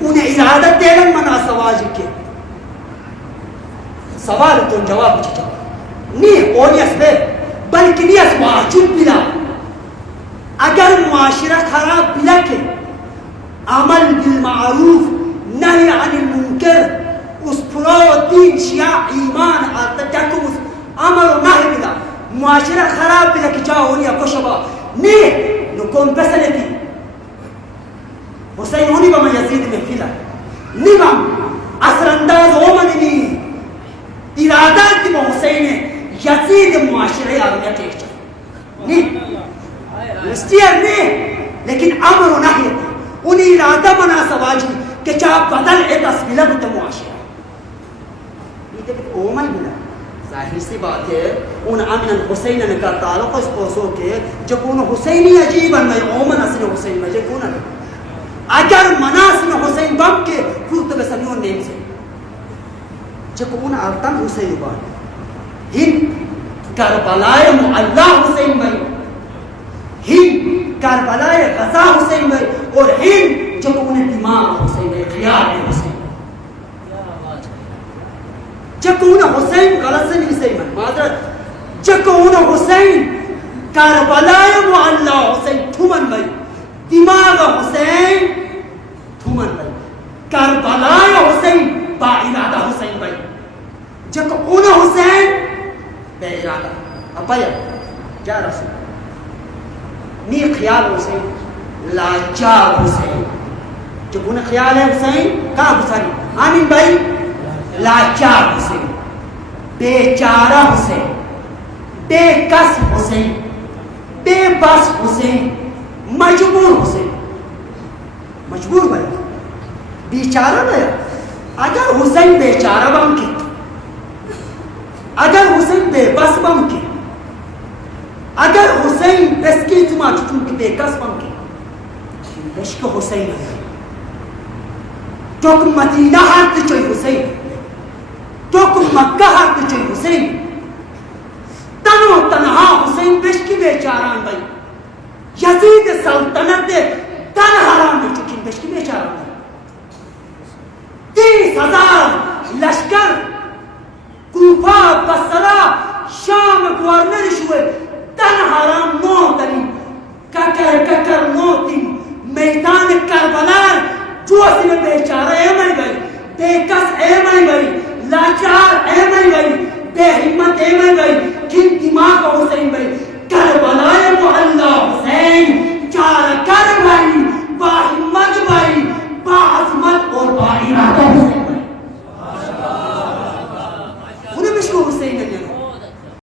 انہیں ارادت دیلن منا سواج کے سوال تو جواب چاہتا نہیں اونیس بے بلکہ نیس واجب بلا اگر معاشرہ خراب بلا کے عمل بالمعروف نہی عن المنکر اس پرو دین شیعہ ایمان آتا جاکم اس عمل و نہی بلا معاشرہ خراب بلا کہ چاہو انیا کو شبا نہیں نو کون پیسے تھی حسین ہونی با میں یزید میں فیلا نیمم اثر انداز اومن نہیں ارادات با حسین یزید معاشرے آگیا ٹیک چاہتا نہیں مستیر نہیں لیکن امر و نحی انہی ارادہ منا سواجی کہ چاہ بدل اے تصویلہ بتا معاشرہ یہ دیکھت اومن بلا ظاہر سی بات ہے ان امن حسین نے کا تعلق اس پوسو کے جب ان حسینی عجیبا میں اومن اصل حسین میں جب کون ہے اگر مناسن حسین بم کے پورت بسمیون نیم سے جب ان ارتن حسین بان ہند کربلائے معلہ حسین بھائی ہند کربلائے غزہ حسین بھائی اور ہند جب انہیں دماغ حسین بھائی خیال ہے حسین جب انہیں حسین غلط سے نہیں صحیح من معذرت جب انہیں حسین کربلائے معلہ حسین تھومن بھائی دماغ حسین تھومن بھائی کربلائے حسین با ارادہ حسین بھائی جب انہیں حسین بے ارادہ اپایا جا رسول نی خیال حسین لاجار حسین جب انہیں خیال ہے حسین کہاں بسانی آمین بھائی لاجار حسین بیچارہ حسین بے کس حسین بے بس حسین مجبور حسین مجبور بھائی بیچارہ بھائی اگر حسین بیچارہ بم کی اگر حسین بے بس بم کی اگر حسین بس کی تمہا چون کی بے کس بم کی عشق حسین ہے چوک مدینہ ہاتھ چوئی حسین چوک مکہ ہاتھ چوئی حسین تنو تنہا حسین بس کی بیچاران بھائی یزید سلطنت دے تن حرام میں چکن بس کی بیچاران بھائی 30,000 لشکر کوفہ بصرہ شام گورنر شوئے تن حرام نو تنی ککر نو تین میدان کربلار جو اسی میں بیچارہ اے میں گئی بے کس اے میں گئی لاچار اے میں گئی بے حمت اے میں گئی کن دماغ حسین بھائی کربلائے معلہ حسین چار کر بھائی با حمت بھائی با عظمت اور با ارادہ حسین بھائی انہیں مشکو حسین نے